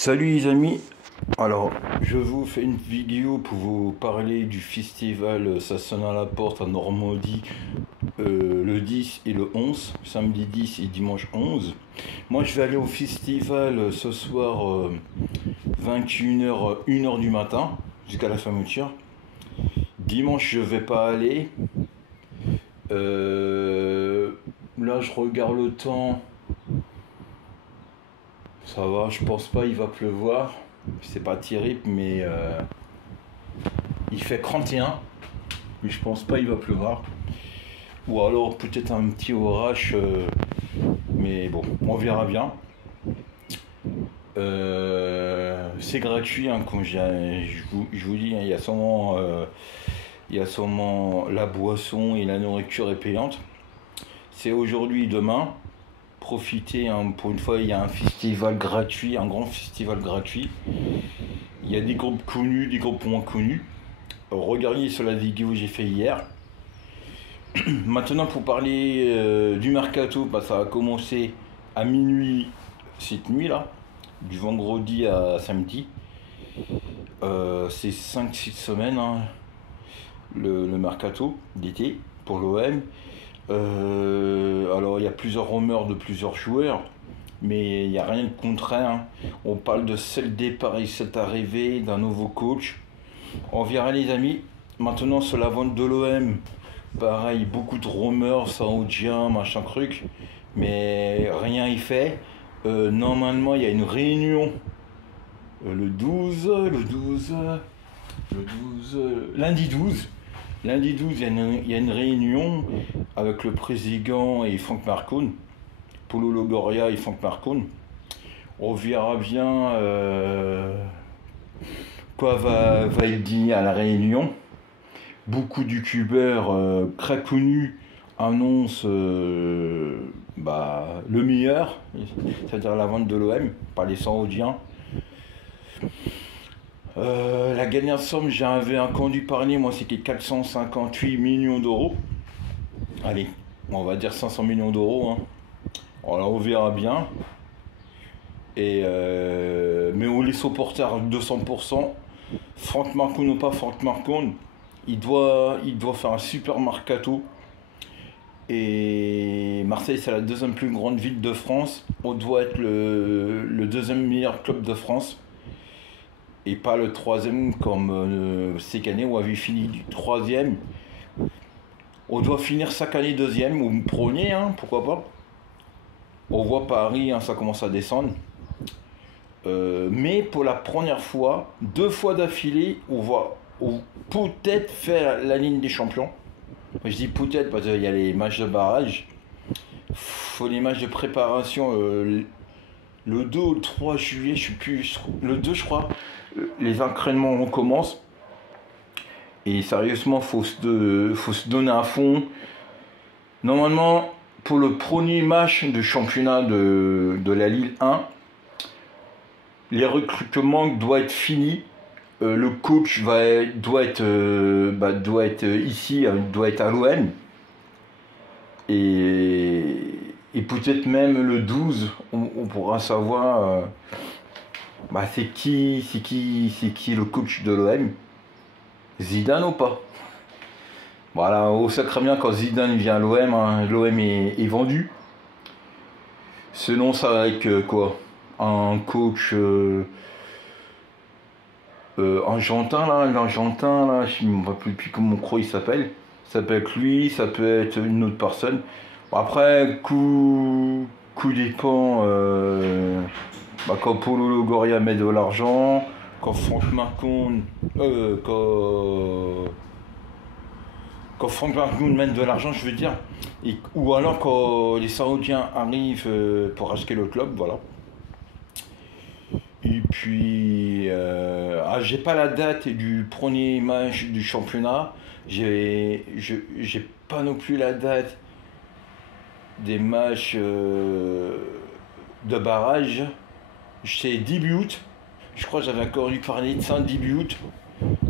Salut les amis, alors je vous fais une vidéo pour vous parler du festival Ça sonne à la porte à Normandie le 10 et le 11, samedi 10 et dimanche 11. Moi je vais aller au festival ce soir 21h, 1h du matin jusqu'à la fermeture. Dimanche je vais pas aller. Là je regarde le temps. Ça va, je pense pas il va pleuvoir. C'est pas terrible, mais il fait 31. Mais je pense pas il va pleuvoir. Ou alors peut-être un petit orage. Mais bon, on verra bien. C'est gratuit, hein, comme je vous dis, hein, il y a sûrement la boisson et la nourriture est payante. C'est aujourd'hui et demain. Profitez, hein, pour une fois il y a un festival gratuit, un grand festival gratuit. Il y a des groupes connus, des groupes moins connus. Regardez sur la vidéo que j'ai fait hier. Maintenant pour parler du mercato, bah, ça a commencé à minuit cette nuit là, du vendredi à samedi. C'est 5-6 semaines, hein, le mercato d'été pour l'OM. Alors il y a plusieurs rumeurs de plusieurs joueurs, mais il n'y a rien de concret, hein. On parle de 7 départs et 7 arrivées, d'un nouveau coach. On verra les amis. Maintenant sur la vente de l'OM, pareil, beaucoup de rumeurs, saoudiens, machin truc, mais rien y fait. Normalement il y a une réunion le 12, lundi 12. Lundi 12, il y a une réunion avec le président et Franck Marcon, Paulo Longoria et Franck Marcon. On verra bien quoi va être dit à la réunion. Beaucoup de youtubeurs très connus annoncent le meilleur, c'est-à-dire la vente de l'OM par les Saoudiens. La dernière somme, j'avais entendu parler, moi c'était 458 millions d'euros. Allez, on va dire 500 millions d'euros, hein. Alors on verra bien. Mais on les supporters à 200%. Franck Marcon ou pas Franck Marcon, il doit faire un super mercato. Et Marseille, c'est la deuxième plus grande ville de France. On doit être le deuxième meilleur club de France. Et pas le troisième comme cette année où on avait fini du troisième. On doit finir chaque année deuxième ou premier, hein, pourquoi pas. On voit Paris, hein, ça commence à descendre. Mais pour la première fois, 2 fois d'affilée, on va peut-être faire la Ligue des Champions. Je dis peut-être parce qu'il y a les matchs de barrage. Faut les matchs de préparation. Le 2 ou le 3 juillet, je sais plus, le 2 je crois, les entraînements recommencent. Et sérieusement, faut se donner à fond. Normalement, pour le premier match de championnat de la Ligue 1, les recrutements doivent être finis. Le coach doit être ici, doit être à l'OM. Et peut-être même le 12, on pourra savoir c'est qui le coach de l'OM. Zidane ou pas. Voilà, on sait très bien quand Zidane vient à l'OM, hein, l'OM est vendu. Sinon ça va avec quoi, un coach argentin là, je ne me rappelle plus comment il s'appelle. Ça peut être lui, ça peut être une autre personne. Bon, après, coup dépend quand Paulo Longoria met de l'argent, quand Franck Marcon quand Franck Marcon met de l'argent, je veux dire, ou alors quand les Saoudiens arrivent pour acheter le club, voilà. Et puis, j'ai pas la date du premier match du championnat. J'ai pas non plus la date des matchs de barrage. C'est début août. Je crois que j'avais encore dû parler de ça début août.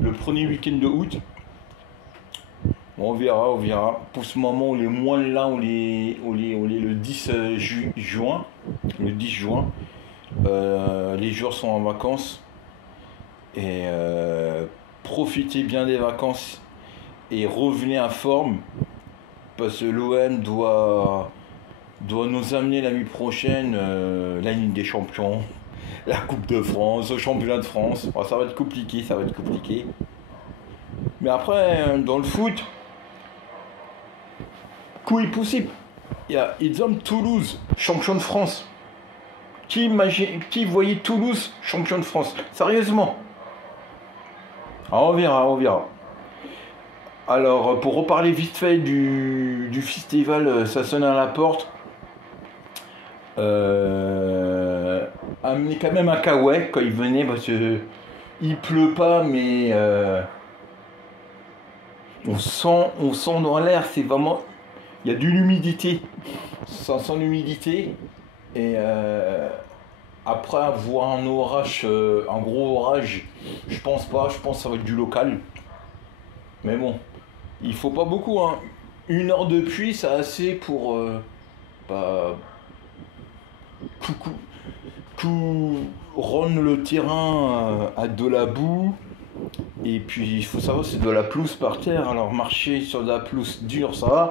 Le premier week-end de août. Bon, on verra. Pour ce moment, on est moins là, on est le 10 juin. Le 10 juin. Les joueurs sont en vacances. Et profitez bien des vacances et revenez en forme. Parce que l'OM doit nous amener l'année prochaine la Ligue des Champions, la Coupe de France, le Championnat de France. Bon, ça va être compliqué, ça va être compliqué. Mais après, dans le foot, coup est possible. Il y a Toulouse, champion de France. Qui voyait Toulouse, champion de France? Sérieusement. Ah, on verra, on verra. Alors, pour reparler vite fait du festival, ça sonne à la porte. Amenez quand même un kawaii quand il venait parce que il pleut pas, mais on sent dans l'air, c'est vraiment, il y a de l'humidité, ça sent l'humidité et après avoir un orage, un gros orage, je pense pas, je pense que ça va être du local, mais bon, il faut pas beaucoup, hein. 1 heure de pluie, c'est assez pour bah, tout rendre le terrain à de la boue. Et puis il faut savoir c'est de la pelouse par terre. Alors marcher sur de la pelouse dure ça va.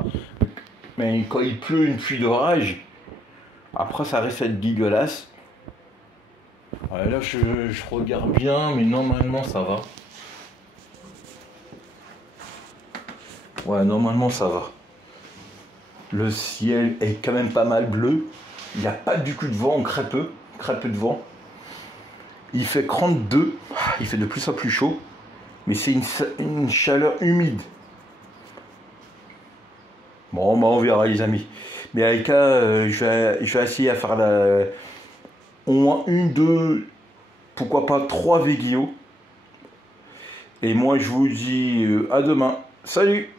Mais quand il pleut une pluie d'orage, après ça reste à être dégueulasse. Ouais, là je regarde bien mais normalement ça va. Ouais normalement ça va. Le ciel est quand même pas mal bleu. Il n'y a pas du coup de vent, très peu de vent. Il fait 32, il fait de plus en plus chaud, mais c'est une chaleur humide. Bon, bah on verra les amis. Mais avec je vais essayer à faire au moins 1, 2, pourquoi pas 3 vidéos. Et moi je vous dis à demain. Salut!